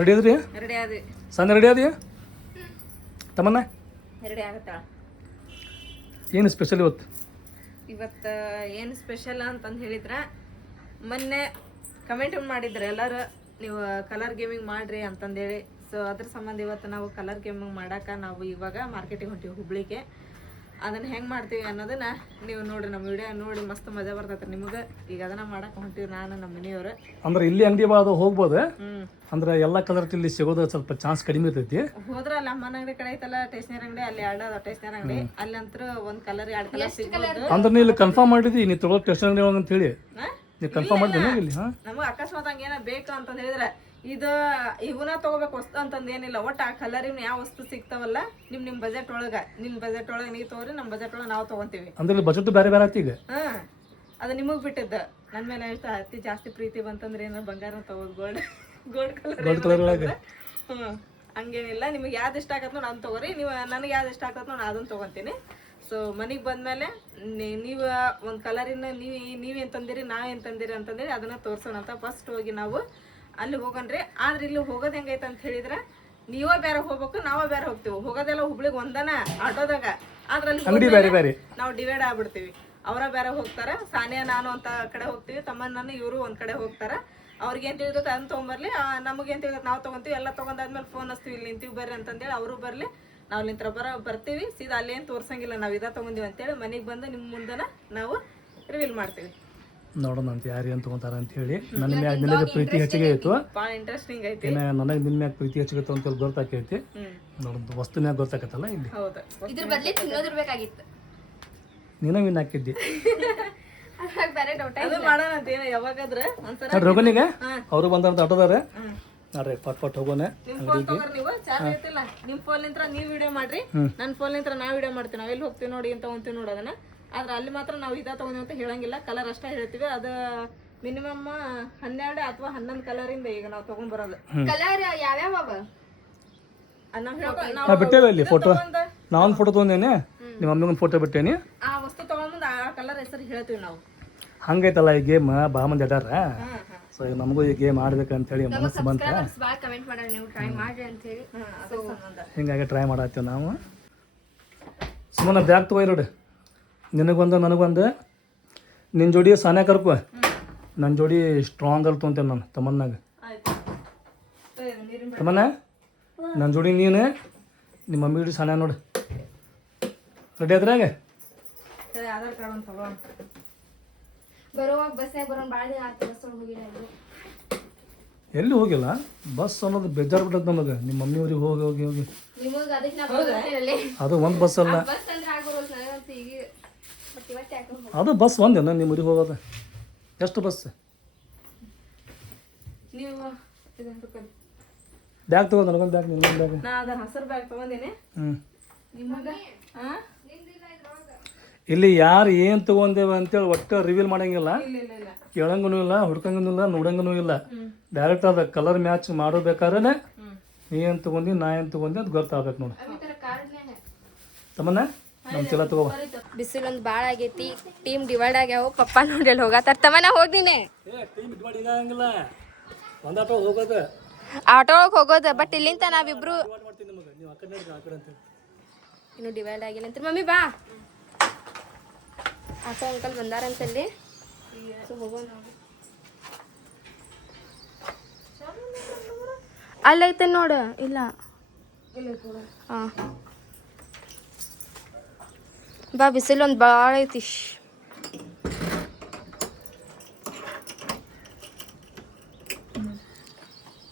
Ready ಅದ್ರಿ? Ready ಆದ್ವಿ. ಸಂಜೆ ರೆಡಿ ಆದಿ? ತಮ್ಮನ್ನ ರೆಡಿ ಆಗತ್ತಾಳ. ಏನು ಸ್ಪೆಷಲ್ ಇವತ್ತು? ಇವತ್ತು ಏನು ಸ್ಪೆಷಲ್ ಅಂತಂದು ಹೇಳಿದ್ರೆ, ಮೊನ್ನೆ ಕಮೆಂಟ್ ಮಾಡಿದ್ರು ಎಲ್ಲರೂ, ನೀವು ಕಲರ್ ಗೇಮಿಂಗ್ ಮಾಡ್ರಿ ಅಂತಂದೇಳಿ. ಸೊ ಅದ್ರ ಸಂಬಂಧ ಇವತ್ತು ನಾವು ಕಲರ್ ಗೇಮಿಂಗ್ ಮಾಡೋಕೆ ನಾವು ಇವಾಗ ಮಾರ್ಕೆಟಿಗೆ ಹೊಂಟೀವಿ, ಹುಬ್ಳಿಗೆ. ಅದನ್ನು ಹೆಂಗೆ ಮಾಡ್ತೀವಿ ಅನ್ನೋದನ್ನ ನೀವು ನೋಡ್ರಿ, ನಮ್ಮ ವಿಡಿಯೋ ನೋಡಿ ಮಸ್ತ್ ಮಜಾ ಬರ್ತೈತೆ ನಿಮಗೆ. ಈಗ ಅದನ್ನ ಮಾಡಕ್ಕೆ ಹೊಂಟೀವಿ ನಾನು, ನಮ್ಮ ಮನೆಯವರು. ಅಂದ್ರೆ ಇಲ್ಲಿ ಅಂಗಡಿ ಬಾದು ಹೋಗ್ಬೋದು. ಅಂದ್ರೆ ಎಲ್ಲ ಕಲರ್ ಇಲ್ಲಿ ಸಿಗೋದು ಸ್ವಲ್ಪ ಚಾನ್ಸ್ ಕಡಿಮೆ ಇರ್ತೈತಿ. ಹೋದ್ರ ಅಲ್ಲಿ ಅಮ್ಮನ ಅಂಗಡಿ ಕಡೆ ಐತಲ್ಲ ಸ್ಟೇಷನರಿ ಅಂಗಡಿ, ಅಲ್ಲಿ ಎರಡು ಸ್ಟೇಷನರಿ ಅಂಗಡಿ, ಅಲ್ಲಿ ಅಂತೂ ಒಂದು ಕಲರ್ 2 ಕಲರ್ ಸಿಗ್ಬೋದು. ಅಂದ್ರೆ ನೀ ಇಲ್ಲಿ ಕನ್ಫರ್ಮ್ ಮಾಡಿದಿ ನೀ ತಗೊಳ್ಳೋ ಸ್ಟೇಷನರಿ ಒಳಗೆ ಅಂತ ಹೇಳಿ ನೀವು ಕನ್ಫರ್ಮ್ ಮಾಡಿದ್ದೀನಿ ಇಲ್ಲಿ. ನಮಗೆ ಅಕಸ್ಮಾತ್ ಹಂಗೇನ ಬೇಕು ಅಂತಂದು ಹೇಳಿದ್ರೆ ಇದು ಇವನ್ನ ತಗೋಬೇಕು ವಸ್ತು ಅಂತಂದು ಏನಿಲ್ಲ. ಒಟ್ಟು ಆ ಕಲರ್ ಇವ್ನ ಯಾವ ವಸ್ತು ಸಿಗ್ತಾವಲ್ಲ ನಿಮ್ಮ ಬಜೆಟ್ ಒಳಗೆ, ನಿನ್ನ ಬಜೆಟ್ ಒಳಗೆ ನೀವು ತಗೋರಿ, ನಮ್ಮ ಬಜೆಟ್ ಒಳಗೆ ನಾವು ತೊಗೊತೀವಿ. ಅಂದ್ರೆ ಬಜೆಟ್ ಬೇರೆ ಬೇರೆ ಆಗ್ತಿ ಈಗ. ಅದು ನಿಮಗೆ ಬಿಟ್ಟಿದ್ದು. ನನ್ನ ಮೇಲೆ ಎಷ್ಟು ಅತಿ ಜಾಸ್ತಿ ಪ್ರೀತಿ ಬಂತಂದ್ರೆ ಏನೋ ಬಂಗಾರ ತಗೋದು, ಗೋಲ್ಡ್ ಕಲರ್ ಒಳಗೆ. ಹಂಗೇನಿಲ್ಲ, ನಿಮಗೆ ಯಾವ್ದು ಇಷ್ಟ ಆಗತ್ತೆ ನೋಡಿ ಅದನ್ನ ತೊಗೋರಿ. ನೀವು ನನಗೆ ಯಾವ್ದು ಇಷ್ಟ ಆಗತ್ತೆ ನೋಡಿ ಅದನ್ನ ತೊಗೊತೀನಿ. ಸೊ ಮನೆಗೆ ಬಂದಮೇಲೆ ನೀವು ಒಂದು ಕಲರಿನ ನೀವೇನು ತಂದಿರಿ ನಾವೇನು ತಂದಿರಿ ಅಂತಂದೇಳಿ ಅದನ್ನು ತೋರಿಸೋಣ ಅಂತ ಫಸ್ಟ್ ಹೋಗಿ ನಾವು ಅಲ್ಲಿ ಹೋಗೋಣ್ರಿ. ಆದ್ರೆ ಇಲ್ಲಿ ಹೋಗೋದು ಹೆಂಗೈತೆ ಅಂತ ಹೇಳಿದ್ರೆ, ನೀವೇ ಬೇರೆ ಹೋಗ್ಬೇಕು, ನಾವೇ ಬೇರೆ ಹೋಗ್ತೀವಿ. ಹೋಗೋದೆಲ್ಲ ಹುಬ್ಳಿಗೆ ಒಂದನ ಆಟೋದಾಗ, ಅದ್ರಲ್ಲಿ ನಾವು ಡಿವೈಡ್ ಆಗ್ಬಿಡ್ತೀವಿ. ಅವರ ಬೇರೆ ಹೋಗ್ತಾರ, ಸಾನಿಯಾ ನಾನು ಅಂತ ಕಡೆ ಹೋಗ್ತೀವಿ, ತಮ್ಮನ್ನ ಇವರು ಒಂದ್ ಕಡೆ ಹೋಗ್ತಾರ. ಅವ್ರಿಗೆ ಏನ್ ತಿಳಿದತ್ತೆ ಅದನ್ನ ತೊಗೊಂಬರ್ಲಿ, ನಮಗೇನು ತಿಳಿದತ್ತೆ ನಾವು ತೊಗೊಂತೀವಿ. ಎಲ್ಲ ತೊಗೊಂಡಾದ್ಮೇಲೆ ಫೋನ್ ಹಚ್ತೀವಿ, ಇಲ್ಲಿ ನಿಂತೀವಿ ಬರ್ರಿ ಅಂತಂದೇಳಿ. ಅವರು ಬರಲಿ, ನಾವು ನಿಂತರ ಬರ್ತೀವಿ. ಸೀದಾ ಅಲ್ಲಿ ಏನು ತೋರ್ಸಂಗಿಲ್ಲ, ನಾವು ಇದ ತೊಗೊಂತೀವಿ ಅಂತೇಳಿ ಮನೆಗೆ ಬಂದು ನಿಮ್ಮ ಮುಂದನ ನಾವು ರಿವೀಲ್ ಮಾಡ್ತೀವಿ. ನೋಡೋಣ ಅಂತ ಯಾರು ಏನು ತೊಗೊಂತಾರ ಅಂತ ಹೇಳಿ. ನನ್ನ ಮ್ಯಾಗ ನಿನಗೆ ಪ್ರೀತಿ ಹೆಚ್ಚಿಗೆ ಆಯಿತು, ಭಾಳ ಇಂಟ್ರೆಸ್ಟಿಂಗ್ ಐತಿ. ನನಗೆ ನಿನ್ನ ಮ್ಯಾಗ ಪ್ರೀತಿ ಹೆಚ್ಚಿಗೆ ಅಂತ ಗೊತ್ತಾಕೈತಿ. ನೋಡೋದು ವಸ್ತು ಮ್ಯಾಗ ಗೊತ್ತಾಕತ್ತಲ್ಲ ಇಲ್ಲಿ. ಹೌದು, ಇದ್ರ ಬದಲಿ ತಿನ್ನೋದಿರ್ಬೇಕಾಗಿತ್ತು. ನೀನು ವಿನ್ ಹಾಕಿದ್ದಿ. ಅದು ಮಾಡೋಣ ಅಂತ ಏನು ಯಾವಾಗಾದ್ರೆ ಒಂದ್ಸಲ ಹೋಗೋನಿಗೆ ಅವರು ಬಂದಂತ ಆಟೋದಾರೆ. ನೋಡ್ರಿ ಪಟ್ ಹೋಗೋಣ. ನಿಮ್ ಫೋನ್ ತಗೋರಿ, ನೀವು ಚಾರ್ಜ್ ಐತಿಲ್ಲ, ನಿಮ್ ಫೋನ್ ನಿಂತ್ರ ನೀವು ವಿಡಿಯೋ ಮಾಡ್ರಿ, ನನ್ನ ಫೋನ್ ನಿಂತ್ರ ನಾವು ವಿಡಿಯೋ ಮಾಡ್ತೀವಿ. ನಾವ್ ಎಲ್ಲಿ ಹೋಗ್ತೀವಿ ನೋಡಿ ಅಂತ ತೊಗೊಂತೀವಿ ನೋಡಿ ಅದನ್ನ. ಆದ್ರೆ ಅಲ್ಲಿ ಮಾತ್ರ ನಾವು ಇದ ತಗೊಂತೀವಿ ಅಂತ ಹೇಳಂಗಿಲ್ಲ, ಕಲರ್ ಅಷ್ಟೇ ಹೇಳ್ತೀವಿ. ಅದು ಮಿನಿಮಮ್ 12 ಅಥವಾ 11 ಕಲರಿಂದ ಈಗ ನಾವು ತಗೊಂಡ್ ಬರೋದು. ಕಲರ್ ಯಾವ್ಯಾವ ಬಿಟ್ಟೇವೆ ಇಲ್ಲಿ ಫೋಟೋ. ನಾವೊಂದು ಫೋಟೋ ತೊಗೊಂಡೇನೆ, ನಿಮ್ಮ ಮಮ್ಮಿಗೊಂದು ಫೋಟೋ ಬಿಟ್ಟೇನಿ. ಆ ವಸ್ತು ತಗೊಂಡ್ಬಂದು ಆ ಕಲರ್ ಹೆಸರು ಹೇಳ್ತೀವಿ ನಾವು. ಹಂಗೈತಲ್ಲ ಈ ಗೇಮ್ ಬಾ ಮಂದಿ ಅದಾರ. ಸೊ ಈಗ ನಮಗೂ ಈ ಗೇಮ್ ಆಡ್ಬೇಕಂತೇಳಿ ಮನಸ್ಸು ಬಂತ. ಕಮೆಂಟ್ ಮಾಡ್ರಿ, ನೀವು ಟ್ರೈ ಮಾಡ್ರಿ ಅಂತ ಹೇಳಿ ಹಿಂಗಾಗಿ ಟ್ರೈ ಮಾಡತ್ತೀವಿ ನಾವು. ಸುಮ್ಮನೆ ಬ್ಯಾಗ್ ತಗೋ ನೋಡಿ, ನಿನಗೊಂದು ನನಗೊಂದು. ನಿನ್ನ ಜೋಡಿ ಸಾನ್ಯಾ ಕರ್ಕೊ, ನನ್ನ ಜೋಡಿ ಸ್ಟ್ರಾಂಗ್ ಅಲ್ಲಿ ತೊಗೊಂತೇನೆ ನಾನು ತಮ್ಮನ್ನಾಗ. ತಮ್ಮನ್ನ ನನ್ನ ಜೋಡಿ ನೀನು, ನಿಮ್ಮ ಮಮ್ಮಿ ಜೋಡಿ ಸಾನ್ಯಾ ನೋಡಿ. ರೆಡಿ ಆದ್ರಾಗ ಆಧಾರ್ ಕಾರ್ಡ್ ಒಂದು ತಗೋ. ಬರುವಾಗ ಬಸ್ನಾಗ ಬರೋಣ, ಭಾಳ ದಿನ ಆಗ್ತದೆ ಬಸ್ ಒಳಗೆ ಹೋಗಿಲ್ಲ. ಎಲ್ಲಿ ಹೋಗಿಲ್ಲ, ಬಸ್ ಅನ್ನೋದು ಬೇಜಾರು ಬಿಟ್ಟದ ನಮಗೆ. ನಿಮ್ಮ ಮಮ್ಮಿ ಊರಿಗೆ ಹೋಗಿ ಹೋಗಿ ಹೋಗಿ ನಿಮಗೆ ಅದಕ್ಕೆ ನಾ ಅದು ಒಂದು ಬಸ್ ಅಲ್ಲ, ಬಸ್ ಅಂದ್ರೆ ಆಗೋಲ್ಲ ನನಗಂತೂ. ಈಗ ಇವತ್ತು ಯಾಕೆ ಅದು ಬಸ್ ಒಂದೇನ ನಿಮ್ಮ ಊರಿಗೆ ಹೋಗೋದು? ಎಷ್ಟು ಬಸ್? ನೀವು ಬ್ಯಾಗ್ ತಗೋ, ನನಗೊಂದು ಬ್ಯಾಗ್, ನಿನ್ನೊಂದು ಬ್ಯಾಗ್. ನಾ ಅದ ಹಸಿರು ಬ್ಯಾಗ್ ತಗೊಂಡೇನೆ. ನಿಮಗ ಇಲ್ಲಿ ಯಾರು ಏನು ತಗೊಂಡೇವೆ ಅಂತೇಳಿ ಒಟ್ಟು ರಿವೀಲ್ ಮಾಡಂಗಿಲ್ಲ, ಇಲ್ಲ ಕೇಳಂಗೂ ಇಲ್ಲ, ಹುಡ್ಕಂಗೂ ಇಲ್ಲ, ನೋಡಂಗೂ ಇಲ್ಲ. ಡೈರೆಕ್ಟ್ ಅದ ಕಲರ್ ಮ್ಯಾಚ್ ಮಾಡೋಬೇಕಾದ್ರೆ ನೀ ಏನು ತಗೊಂಡಿ ನಾ ಏನು ತಗೊಂಡಿ ಅದು ಗೊತ್ತಾಗ್ಬೇಕು ನೋಡಿ. ತಮ್ಮನ್ನ ನಮ್ಮ ಚಲ ತಗೋ. ಬಿಸಿಲು ಒಂದು ಭಾಳ ಆಗೈತಿ, ಟೀಮ್ ಡಿವೈಡ್ ಆಗ್ಯಾವ. ಪಪ್ಪ ನೋಡಿ ಅಲ್ಲಿ ಹೋಗತ್ತಾರ. ತಮ್ಮನ ಹೋಗ್ದಿನಿ ಆಟೋ ಒಳಗೆ ಹೋಗೋದು. ಬಟ್ ಇಲ್ಲಿಂದ ನಾವಿಬ್ರು ಇನ್ನು ಡಿವೈಡ್ ಆಗಿಲ್ಲ ಅಂತ. ಮಮ್ಮಿ ಬಾ, ಆಟೋ ಅಂಕಲ್ ಬಂದಾರಂತಲ್ಲಿ. ಸೊ ಹೋಗೋಣ. ಅಲ್ಲೈತೆ ನೋಡು. ಇಲ್ಲ ಹಾಂ ಬಾ, ಬಿಸಿಲು ಒಂದು ಭಾಳ ಐತಿ.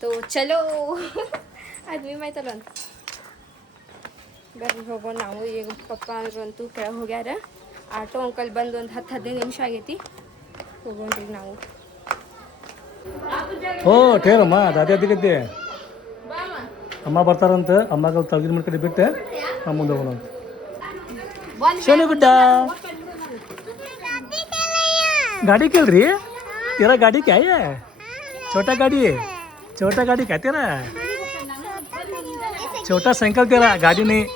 तो ಚಲೋ ಅದು ಆಯ್ತಲ್ಲ ಅಂತ ಬರ್ರಿ ಹೋಗೋಣ ನಾವು. ಈಗ ಪಪ್ಪ ಅಂದ್ರಂತೂ ಕೆಳಗೆ ಹೋಗ್ಯಾರ. ಆಟೋ ಅಂಕಲ್ ಬಂದು ಒಂದು 10-15 ನಿಮಿಷ ಆಗೈತಿ. ಹೋಗೋಣ್ರಿ ನಾವು. ಓ ಟೇರಮ್ಮ ದಾದಿ ಅದಿಗದ್ದೆ ಅಮ್ಮ ಬರ್ತಾರಂತ. ಅಮ್ಮಾಗ ತಳಗಿನ ಮನೆ ಕಡೆ ಬಿಟ್ಟೆ ನಮ್ಮ ಮುಂದೆ ಹೋಗೋಣ ಅಂತ. ಶೋನಿ ಗುಡ್ಡ ಗಾಡಿ ಕೇಳ್ರಿ तेरा गाड़ी क्या है? छोटा गाड़ी है, छोटा गाड़ी क्या तेरा? छोटा साइकिल तेरा, गाड़ी नहीं.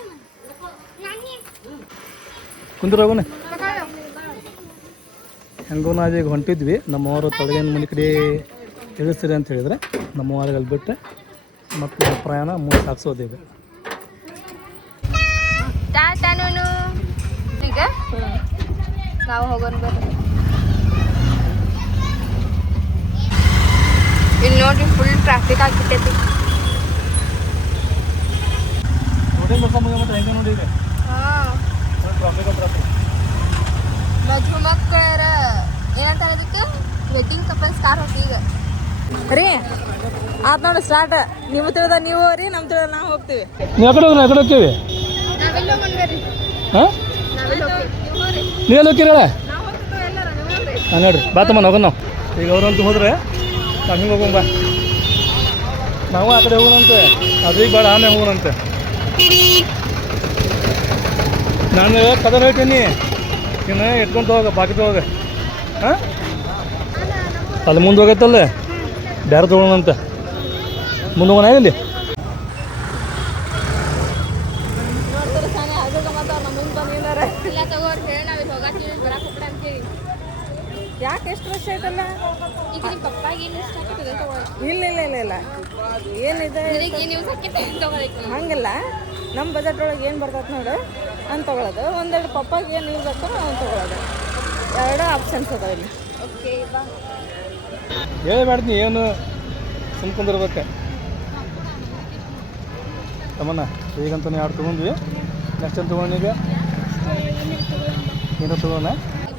ಕುಂದ್ರೋಗೋಣ. ಹೆಂಗೋ ನಾವೀಗ ಹೊಂಟಿದ್ವಿ. ನಮ್ಮವರು ತೊಳಗಿನ ಮನೆ ಕಡೆ ಇಳಿಸ್ತೀರಿ ಅಂತ ಹೇಳಿದ್ರೆ ನಮ್ಮವ್ರಿಗೆ ಅಲ್ಲಿ ಬಿಟ್ಟು ಮತ್ತು ನಮ್ಮ ಪ್ರಯಾಣ ಮುಂದೆ ಸಾಗಿಸೋದೀಗ. ಟಾಟಾನು ಈಗ ನಾವು ಹೋಗೋಣ ಬರ್ರಿ. ಇಲ್ಲಿ ನೋಡ್ರಿ ಫುಲ್ ಟ್ರಾಫಿಕ್ ಆಗಿಬಿಟ್ಟೈತಿ. ಹೆಂಗೆ ನೋಡಿ ಈಗ ಟ್ರಾಫಿಕ್ ಮಧುಮಕ್ಕಳ ಏನಂತಾರೆ ಅದಕ್ಕೆ ವೆಡ್ಡಿಂಗ್ ಕಪಲ್ಸ್ ಕಾರ್ ಹೋಗಿ ಈಗ ರೀ ಆತ್ ನೋಡಿ ಸ್ಟಾರ್ಟ್. ನೀವು ತಿಳಿದ ನೀವು ರೀ, ನಮ್ಮ ತಿಳಿದ ನಾವು ಹೋಗ್ತೀವಿ. ನೀವು ಆ ಕಡೆ ಹೋಗಿ, ಆ ಕಡೆ ಹೋಗ್ತೀವಿ. ನಾವೆಲ್ಲ ಹೋಗೋಣ ಬರ್ರಿ. ಹಾಂ ನಾವೆಲ್ಲ ಹೋಗ್ತೀವಿ. ನೀವೆಲ್ಲ ಹೋಗ್ತೀರಲ್ಲ? ನಾವು ಹೋಗ್ತೀವಿ ಎಲ್ಲರೂ, ನೀವು ಹೋಗ್ರಿ. ಹಾಂ ನೋಡಿರಿ ಬಾತಮ್ಮ ಹೋಗೋಣ ನಾವು. ಈಗ ಅವ್ರಂತೂ ಹೋದ್ರೆ ನಾವು ಹಿಂಗೆ ಹೋಗೋಣ ಬಾ. ನಾವು ಆ ಕಡೆ ಹೋಗೋಣಂತೆ, ಅದು ಈಗ ಭಾಳ ಆಮೇಲೆ ಹೋಗೋಣಂತೆ. ನಾನು ಕದರ್ ಹೇಳ್ತೀನಿ, ಇನ್ನು ಇಟ್ಕೊಂಡು ಹೋಗ ಬಾಕಿ ಹೋಗ. ಹಾಂ ಅಲ್ಲಿ ಮುಂದೆ ಹೋಗೈತಲ್ಲ ಬೇರೆ ತೊಗೊಳೋಣಂತ. ಮುಂದೆ ಹೋಗೋಣ ಇಲ್ಲಿ. ನೋಡ್ತಾರೆ ಸಾನೆ ಆಗೋಗ ಮಾತ್ರ ನಮ್ಮ ಮುಂದೆ ಬಂದು ಏನಾರ ಇಲ್ಲ ತಗೋರಿ ಹೇಳಿ ನಾವು ಇಲ್ಲಿ ಹೋಗಾತೀವಿ ಬರಕ್ಕೆ ಹೋಗ್ಬಿಡ ಅಂತೇಳಿ. ಯಾಕೆ ಎಷ್ಟು ವರ್ಷ ಆಯ್ತಲ್ಲ? ಈಗ ನಿಮ್ಮ ಪಪ್ಪಾಗೆ ಏನು ಇಷ್ಟ ಆಗ್ತದೆ ತಗೊಳಕ್ಕೆ. ಇಲ್ಲ ಇಲ್ಲ ಇಲ್ಲ ಇಲ್ಲ ಏನಿದೆ ನನಗೆ ಏನು ಯೂಸ್ ಆಕೈತೆ ತಗೊಳಕ್ಕೆ. ಹಂಗಿಲ್ಲ, ನಮ್ಮ ಬಜೆಟ್ ಒಳಗೆ ಏನು ಬರ್ತೈತೆ ನೋಡು ಅಂತ ತೊಗೊಳೋದು. ಒಂದೆರಡು ಪಪ್ಪಾಗೆ ಏನು ಯೂಸ್ ಆಗ್ತಾರೋ ಅವ್ನು ತೊಗೊಳೋದು. ಎರಡು ಆಪ್ಷನ್ಸ್ ಅದಾವೆ ಇಲ್ಲಿ. ಓಕೆ ಬಾ. ಹೇಳ್ಬೇಡ್ತೀನಿ ಏನು ಸುಮ್ಕೊಂಡಿರ್ಬೇಕು. ತಮ್ಮಣ್ಣ ಈಗಂತ ಎರಡು ತೊಗೊಂಡ್ವಿ, ನೆಕ್ಸ್ಟ್ ಏನು ತೊಗೊಂಡು ಈಗ ಏನೋ ತೊಗೊಳ.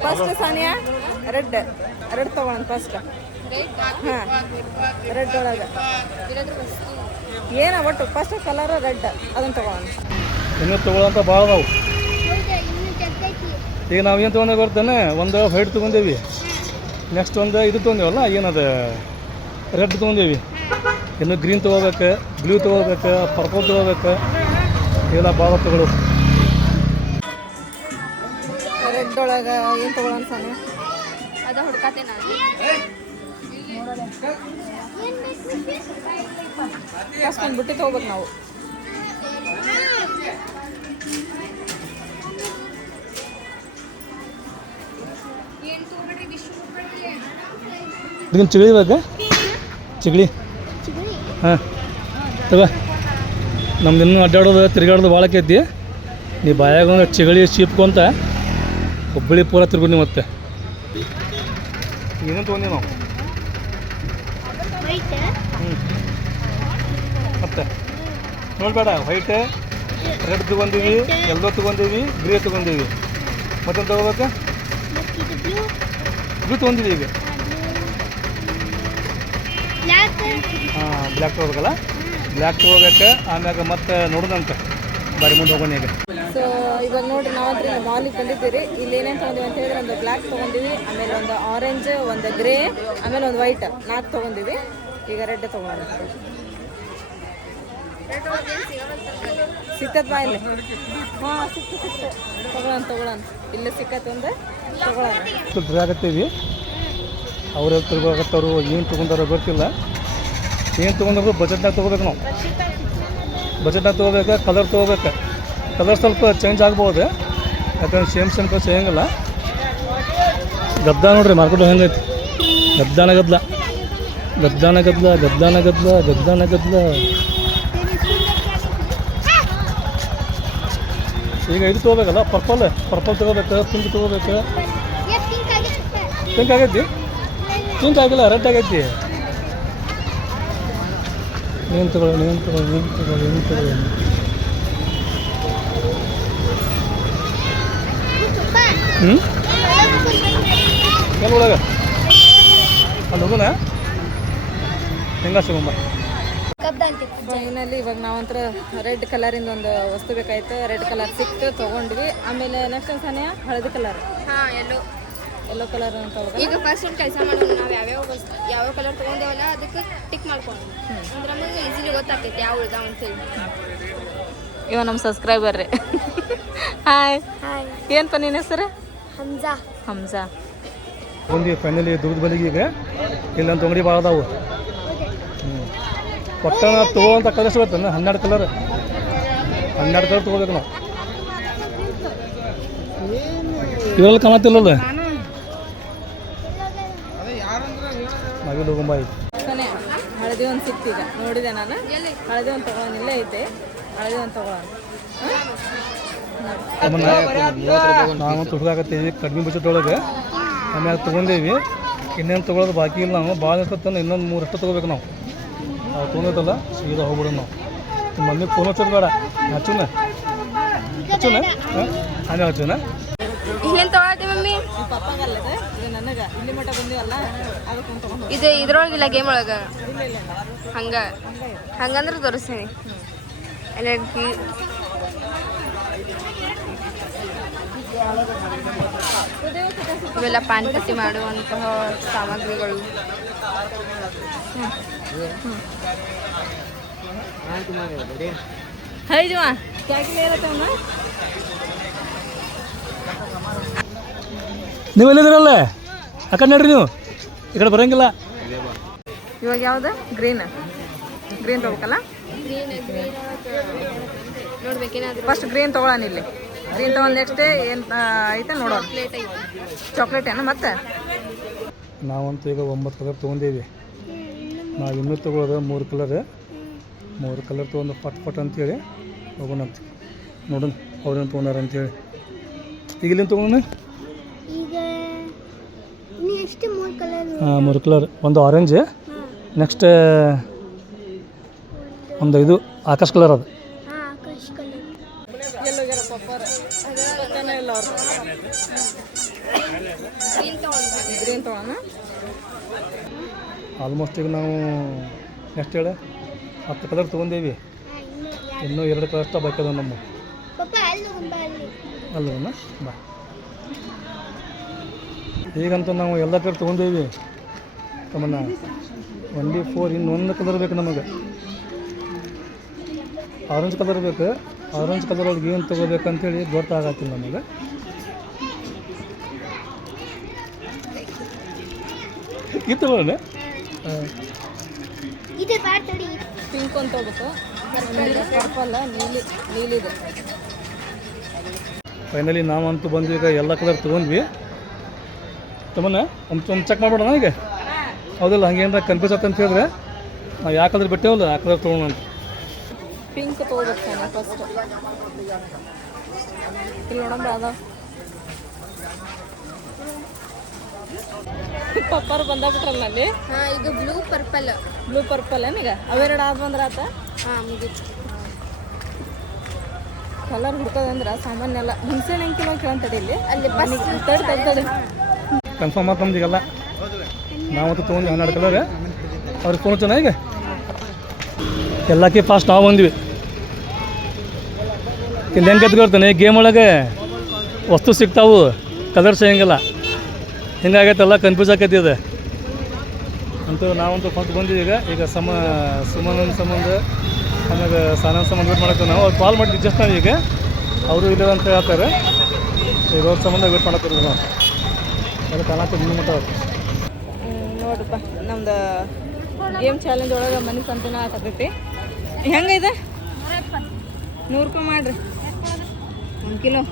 ಫಸ್ಟ್ ಸಾನಿಯಾ ರೆಡ್ ತೊಗೊಳೋಣ ಫಸ್ಟ್. ರೈಟ್ ಹಾಂ ರೆಡ್ ಒಳಗೆ ಇರೋದ್ರ ವಸ್ತು ಏನ ಒಟ್ಟು ಫಸ್ಟ್ ಕಲರ್ ರೆಡ್ ಅದನ್ನು ತೊಗೊಳೋಣ. ಇನ್ನೂ ತೊಗೊಳಂತ ಭಾಳ ಅದಾವು. ಈಗ ನಾವು ಏನು ತೊಗೊಂಡೇವೆ ಬರ್ತಾನೆ, ಒಂದು ವೈಟ್ ತೊಗೊಂಡೇವಿ, ನೆಕ್ಸ್ಟ್ ಒಂದು ಇದು ತೊಗೊಂಡೇವಲ್ಲ ಏನದು ರೆಡ್ ತೊಗೊಂಡೇವಿ, ಇನ್ನು ಗ್ರೀನ್ ತೊಗೋಬೇಕು, ಬ್ಲೂ ತೊಗೋಬೇಕು, ಪರ್ಪಲ್ ತೊಗೋಬೇಕು, ಇವೆಲ್ಲ ಭಾಳ ತೊಗೊಳು. ರೆಡ್ ಒಳಗೆ ಏನು ತೊಗೊಳೋಣ ಸಾನಿಯಾ? ಅದ ಹುಡ್ಕಾತೆ ನಾನು. ಫಸ್ಟ್ ಒಂದು ಬುಟ್ಟಿ ತೊಗೋಬೇಕು ನಾವು. ಏನು ತೊಗೊಬಿಡ್ರಿ ವಿಶ್ವ ಹೋಗ್ಬಿಡ್ರಿ. ಇದನ್ನು ಚಿಗಳಿ ಬೇಕಾ? ಚಿಗಳಿ ಹಾಂ ತಗೋ. ನಮ್ದು ಇನ್ನೂ ಅಡ್ಡಾಡೋದು ತಿರುಗಾಡೋದು ಭಾಳ ಆಕೈತಿ. ನೀ ಬಾಯಾಗ ಒಂದು ಚಿಗಳಿ ಚೀಪ್ಕೊಂತ ಹುಬ್ಬಳ್ಳಿ ಪೂರ ತಿರ್ಗುನಿ. ಮತ್ತೆ ಏನೇನು ತೊಗೊಂಡಿ ನಾವು? ಮತ್ತೆ ನೋಡಬೇಡ, ವೈಟ್ ರೆಡ್ ತೊಗೊಂಡೀವಿ, ಎಲ್ಲೋ ತೊಗೊಂಡೀವಿ, ಗ್ರೇ ತೊಗೊಂಡೀವಿ, ಮತ್ತೇನು ತೊಗೋಬೇಕಾ? ಬ್ಲೂ ತೊಗೊಂಡಿವಿ ಈಗ. ಹಾಂ ಬ್ಲ್ಯಾಕ್ ತೊಗೋಬೇಕಲ್ಲ, ಬ್ಲ್ಯಾಕ್ ತೊಗೋಬೇಕು. ಆಮ್ಯಾಗ ಮತ್ತೆ ನೋಡೋದಂತ ಬಾರಿ ಮುಂದೆ ಹೋಗೋಣ ಈಗ. ಸೊ ಇವಾಗ ನೋಡ್ರಿ ನಾವಂದ್ರೆ ಮಾಲಿಗೆ ಬಂದಿದ್ದೀರಿ. ಇಲ್ಲಿ ಏನೇನು ತೊಗೊಂಡಿವಿ ಅಂತ ಹೇಳಿದ್ರೆ ಒಂದು ಬ್ಲ್ಯಾಕ್ ತೊಗೊಂಡಿವಿ, ಆಮೇಲೆ ಒಂದು ಆರೆಂಜ್, ಒಂದು ಗ್ರೇ, ಆಮೇಲೆ ಒಂದು ವೈಟ್, 4 ತೊಗೊಂಡಿವಿ. ಈಗ ರೆಡ್ ತೊಗೊಳೋಣ. ಸಿಕ್ಕತ್ ಬಾ ಇಲ್ಲಿ. ಹಾಂ ಸಿಕ್ತು ತೊಗೊಳೋಣ. ಇಲ್ಲೇ ಸಿಕ್ಕತ್ ಒಂದು ತೊಗೊಳೋಣ. ತಿರ್ಗಾಕತ್ತೀವಿ. ಅವ್ರು ತಿರ್ಗೋಕತ್ತವ್ರು ಏನು ತೊಗೊಂಡಾರೋ ಗೊತ್ತಿಲ್ಲ. ಏನು ತೊಗೊಂಡ್ರು ಬಜೆಟ್ನಾಗ ತೊಗೋಬೇಕು ನಾವು. ಬಜೆಟ್ನಾಗ ತೊಗೋಬೇಕು, ಕಲರ್ ತೊಗೋಬೇಕು. ಕಲರ್ ಸ್ವಲ್ಪ ಚೇಂಜ್ ಆಗ್ಬೋದು, ಯಾಕಂದ್ರೆ ಸೇಮ್ ಕಲರ್ ಸಿಗಂಗಿಲ್ಲ. ಗದ್ದ ನೋಡ್ರಿ ಮಾರ್ಕೆಟ್ ಹೆಂಗೈತಿ. ಗದ್ದಾನ ಗದ್ಲ ಗದ್ದಾನ ಗದ್ಲ ಗದ್ದಾನ ಗದ್ಲ ಗದ್ದಾನ ಗದ್ಲ. ಈಗ ಇದು ತೊಗೋಬೇಕಲ್ಲ, ಪರ್ಪಲ್ ತೊಗೋಬೇಕು, ಪಿಂಕ್ ತೊಗೋಬೇಕು. ಪಿಂಕ್ ಆಗೈತಿ? ಪಿಂಕ್ ಆಗಿಲ್ಲ, ರೆಡ್ ಆಗೈತಿ. ಏನು ತಗೊಳ್ಳಿ. ಹ್ಞೂ ಏನು ಒಳಗೆ ಅಲ್ಲಿ ಹೋಗೋಣ. ಹೆಂಗ ಸಿಗಮ್ಮ ಫೈನಲಿ ಇವಾಗ ನಾವಂತರ ರೆಡ್ ಕಲರಿಂದ ಒಂದು ವಸ್ತು ಬೇಕಾಯ್ತು. ರೆಡ್ ಕಲರ್ ಸಿಕ್ತು, ತೊಗೊಂಡ್ವಿ. ಆಮೇಲೆ ನೆಕ್ಸ್ಟ್ ಒಂದು ಸಾನಿಯಾ ಹಳದಿ ಕಲರ್. ಹಾಂ ಎಲ್ಲೋ ಕಲರ್ ಅಂತ ಈಗ ಫಸ್ಟ್ ಒಂದು ಕೆಲಸ ಮಾಡೋಣ. ನಾವು ಯಾವ್ಯಾವ ಕಲರ್ ತೊಗೊಂಡೇವಲ್ಲ ಅದಕ್ಕೆ ಟಿಕ್ ಮಾಡ್ಕೊಂಡು ಅಂದ್ರೆ ನಮಗೆ ಈಸಿಲಿ ಗೊತ್ತಾಗ್ತೈತಿ ಯಾವ ಉಳ್ದಾವ ಅಂತೇಳಿ. ಇವ ನಮ್ಮ ಸಬ್ಸ್ಕ್ರೈಬರ್ ರೀ. ಹಾಯ್ ಹಾಯ್ ಏನಪ್ಪ ನಿನ್ನ ಹೆಸರು? ಹಮ್ಜಾ. ಒಂದು ಫೈನಲಿ ದುರ್ಗದ ಬಲಿಗೆ ಈಗ ಇಲ್ಲೊಂದು ತೊಗಡಿ ಭಾಳ ಅದಾವು. ಒಟ್ಟು ತೊಗೊಳ್ಳೋಂಥ ಕಲರ್ ಸಿಗುತ್ತೆ 12 ಕಲರ್ ತೊಗೋಬೇಕು ನಾವು. ಇದರಲ್ಲಿ ಕಾಣತ್ತಿಲ್ಲಲ್ಲ, ನಾವಿಲ್ಲಿ ಹೋಗಂಬ. ಹಳದಿ ಹಳದಿ ಒಂದು ಸಿಕ್ತು ಈಗ ನೋಡಿದೆ ನಾನು. ಹಳದಿ ಒಂದು ತೊಗೊಳೋಣ, ಇಲ್ಲೇ ಐತೆ ಹಳದಿ ಒಂದು ತೊಗೊಳೋಣ. ನಾವು ತುಟ್ಕಾಕತ್ತೀವಿ ಕಡಿಮೆ ಬಜೆಟ್ದೊಳಗೆ. ಆಮ್ಯಾಗ ತೊಗೊಂಡೇವಿ, ಇನ್ನೇನು ತೊಗೊಳೋದು ಬಾಕಿ ಇಲ್ಲ. ನಾವು ಭಾಳ ಇರ್ತಂದ್ರೆ ಇನ್ನೊಂದು 3 ಅಷ್ಟು ತೊಗೋಬೇಕು ನಾವು. ನಾವು ತೊಗೊಂಡೈತಲ್ಲ ಸೀದಾ ಹೋಗ್ಬಿಡೋದು ನಾವು. ನಿಮ್ಮ ಮಮ್ಮಿಗೆ ಫೋನ್ ಹಚ್ಚೋದು ಬೇಡ, ಹಚ್ಚುನ ಆಮೇಲೆ ಹಚ್ಚುನ. ಇಲ್ಲೇನು ತೊಗೊಳತ್ತಿ ಮಮ್ಮಿ? ಪಪ್ಪಗಲ್ಲದ ಇದು ನನಗೆ ಇಲ್ಲಿ ಮಟ್ಟ ಬಂದಿವಲ್ಲ ಅದಕ್ಕೆ ಒಂದು ತೊಗೊಂಡು. ಇದು ಇದ್ರೊಳಗಿಲ್ಲ ಗೇಮ್ ಒಳಗೆ ಹಂಗಂದ್ರೆ ತೋರಿಸ್ತೀನಿ. ಇವೆಲ್ಲ ಪಾನಿಪಟ್ಟಿ ಮಾಡುವಂತಹ ಸಾಮಗ್ರಿಗಳು. ಹೈಜುವ ಕ್ಯಾಕಿಲೆ ಇರತ್ತವನ್ನ ನೀವು ಎಲ್ಲಿದ್ದೀರಲ್ಲ ಆ ಕಡೆ ನೋಡ್ರಿ, ನೀವು ಈ ಕಡೆ ಬರೋಂಗಿಲ್ಲ. ಇವಾಗ ಯಾವುದು ಗ್ರೀನ್ ತೊಗೋಬೇಕಲ್ಲ. ನೋಡ್ಬೇಕೇನಾದ್ರು ಫಸ್ಟ್ ಗ್ರೀನ್ ತೊಗೊಳೋಣ. ಇಲ್ಲಿ ಗ್ರೀನ್ ತೊಗೊಂಡು ನೆಕ್ಸ್ಟ್ ಏನು ಐತೆ ನೋಡೋಣ. ಚಾಕ್ಲೇಟ್ ಏನು ಮತ್ತೆ? ನಾವಂತೂ ಈಗ 9 ಕಲರ್ ತೊಗೊಂಡೇವಿ. ನಾವು ಇನ್ನೂ ತೊಗೊಳೋದು 3 ಕಲರ್ ತೊಗೊಂಡು ಪಟ್ ಅಂತೇಳಿ ಹೋಗೋಣಂತ. ನೋಡೋಣ ಅವ್ರೇನು ತೊಗೊಂಡಾರ ಅಂತೇಳಿ. ಈಗ ಇಲ್ಲೇನು ತೊಗೊಂಡು ಹಾಂ 3 ಕಲರ್. ಒಂದು ಆರೆಂಜ್, ನೆಕ್ಸ್ಟ್ ಒಂದು ಇದು ಆಕಾಶ್ ಕಲರ್. ಅದು ಗ್ರೀನ್ ತೊಗೊಳೋಣ. ಆಲ್ಮೋಸ್ಟ್ ಈಗ ನಾವು ನೆಕ್ಸ್ಟ್ ಹೇಳಿ 10 ಕಲರ್ ತೊಗೊಂಡೇವಿ. ಇನ್ನೂ 2 ಕಲರ್ ಅಷ್ಟ ಬಾಕಿ ಅದಾವ ನಮ್ಮ. ಅಲ್ಲವನ್ನ ಬಾ. ಈಗಂತೂ ನಾವು ಎಲ್ಲ ಕಲರ್ ತೊಗೊಂಡೇವಿ ತಮ್ಮನ್ನ. only 4 ಇನ್ನೊಂದು ಕಲರ್ ಬೇಕು ನಮಗೆ. ಆರೆಂಜ್ ಕಲರ್ ಬೇಕು. ಆರೆಂಜ್ ಕಲರ್ ಒಳಗೆ ಏನು ತೊಗೋಬೇಕಂತೇಳಿ ಗೊತ್ತಾಗತ್ತಿಲ್ಲ ನಮಗೆ. ಇದು ತಗೊಳ್ಳೋಣ. ಪಿಂಕ್ ಒಂದು ತೊಗೋಬೇಕು. ಪರ್ಪಲ್ ನೀಲಿದೆ. ಫೈನಲಿ ನಾವಂತೂ ಬಂದು ಈಗ ಎಲ್ಲ ಕಲರ್ ತೊಗೊಂಡ್ವಿ ತಮ್ಮನ್ನ. ಒಂದು ಚೆಕ್ ಮಾಡ್ಬಿಡೋಣ ಈಗ. ಹೌದಲ್ಲ, ಹಂಗೇನಾರ ಕನ್ಫ್ಯೂಸ್ ಆಯ್ತು ಅಂತ ಹೇಳಿದ್ರೆ ನಾವು ಯಾವ ಕಲರ್ ಬಿಟ್ಟೇವಲ್ಲ ಆ ಕಲರ್ ತೊಗೊಳೋಣ ಅಂತ. ಪಿಂಕ್ ತೊಗೋಬೇಕು ನಾನು ಫಸ್ಟ್. ಇಲ್ಲಿ ನೋಡಂಬ್ರ ಅದ ಪಪ್ಪರು ಬಂದಾಗ್ಬಿಟ್ರಲ್ಲ ಅಲ್ಲಿ. ಇದು ಬ್ಲೂ ಪರ್ಪಲ್ ಏನೀಗ ಅವೆರಡು ಆದ್ ಬಂದ್ರೆ ಆತ. ಮುಗೀತು. ಕಲರ್ ಹುಡ್ಕೋದಂದ್ರೆ ಸಾಮಾನ್ಯ ಎಲ್ಲ ಹುಣಸೆ ಹೆಂಗೆ ಕೇಳಂತಡಿ ಇಲ್ಲಿ ಅಲ್ಲಿ ತಡಿ ಕನ್ಫರ್ಮ್ ಆಯ್ತು ನಮ್ದಿಗೆಲ್ಲ. ನಾವಂತೂ ತೊಗೊಂಡು 12 ಕಲರ್. ಅವ್ರಿಗೆ ಫೋನ್ ಹಚ್ಚೋಣ ಈಗ. ಎಲ್ಲಕ್ಕೆ ಫಾಸ್ಟ್ ನಾವು ಬಂದ್ವಿ. ಇಲ್ಲಿ ಹೆಂಗೆ ಎತ್ಕೊಳ್ತಾನೆ ಗೇಮ್ ಒಳಗೆ ವಸ್ತು ಸಿಗ್ತಾವು, ಕಲರ್ ಸಿಗಂಗಿಲ್ಲ. ಹಿಂಗಾಗೈತಲ್ಲ, ಕನ್ಫ್ಯೂಸ್ ಆಕೈತಿ ಇದು ಅಂತೂ. ನಾವಂತೂ ಫಸ್ಟ್ ಬಂದ್ವಿ ಈಗ ಸುಮನ ಸಂಬಂಧ ಆಮೇಲೆ ಸಾನನ್ ಸಂಬಂಧ ವೇಟ್ ಮಾಡಕ್ಕೆ ನಾವು ಅವ್ರು ಕಾಲ್ ಮಾಡಿದ್ವಿ ಜಸ್ಟ್ ನಾವು. ಈಗ ಅವರು ಇಲ್ಲ ಅಂತ ಹೇಳ್ತಾರೆ. ಈಗ ಅವ್ರ ಸಂಬಂಧ ವೇಟ್ ಮಾಡಕ್ಕೆ ನಾವು ಎಲ್ಲ ಕಾಣಕ್ಕೆ ಇನ್ನೂ ಮಟ್ಟ. ನೋಡ್ರಪ್ಪ ನಮ್ದು ಗೇಮ್ ಚಾಲೆಂಜ್ ಒಳಗೆ ಮನೆ ಸಂತನ ಆಗ್ತೈತಿ. ಹೆಂಗಿದೆ? 100 ರೂಪಾಯಿ ಮಾಡಿರಿ 1 ಕಿಲೋ.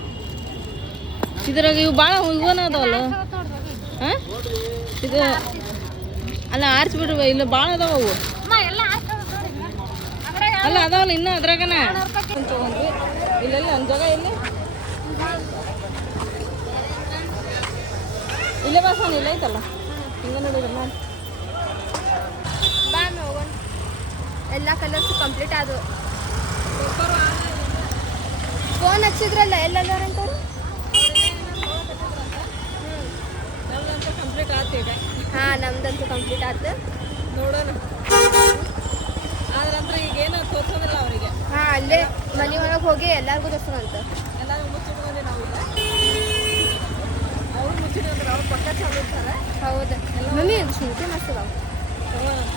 ಇದ್ರಾಗ ಇವು ಭಾಳ ಇವನ ಅದಾವಲ್ಲ. ಹಾಂ ಇದು ಅಲ್ಲ ಆರಿಸ್ಬಿಡ್ರಿ. ಇಲ್ಲ ಭಾಳ ಅದಾವ ಅವು. ಅಲ್ಲ ಅದಾವಲ್ಲ ಇನ್ನೂ ಅದ್ರಾಗನ ತೊಗೊಂಡ್ವಿ. ಇಲ್ಲೆಲ್ಲ ಒಂದು ಜಾಗ ಇಲ್ಲಿ ಇಲ್ಲೇ ಬಾಸೋಣ. ಇಲ್ಲ ಐತಲ್ಲ ಹಿಂಗೆ ನೋಡಿದ್ರೆ ನಾನು ಬಾ ಹೋಗೋಣ. ಎಲ್ಲ ಕಲರ್ಸ್ ಕಂಪ್ಲೀಟ್ ಆದವು. ಫೋನ್ ಹಚ್ಚಿದ್ರಲ್ಲ ಎಲ್ಲೆಲ್ಲರಂತವ್ರು. ನಮ್ದಂತೂ ಕಂಪ್ಲೀಟ್ ಆಯ್ತು ಈಗ. ಹಾಂ ನಮ್ದಂತೂ ಕಂಪ್ಲೀಟ್ ಆಯ್ತು. ನೋಡೋಣ. ಆದ್ರಂದ್ರೆ ಈಗ ಏನೋ ತೋರ್ಸೋದಿಲ್ಲ ಅವರಿಗೆ. ಹಾಂ ಅಲ್ಲೇ ಮನೆ ಒಳಗೆ ಹೋಗಿ ಎಲ್ಲರಿಗೂ ತೋರ್ಸೋಣಂತ. ಎಲ್ಲರೂ ಮುಚ್ಚಿಟ್ಕೊಂಡ್ರೆ ನಾವು ಈಗ ಅವ್ರು ಮುಚ್ಚಿಟ್ಕೊಂಡ್ರೆ ಅವ್ರು ಪಕ್ಕ ಚಾಲು ಇರ್ತಾರೆ. ಹೌದು ಮಮ್ಮಿ ಶುಂಠಿ ಮಸ್ತ್ ಅದಾವ. ತಗೋಣಂತ.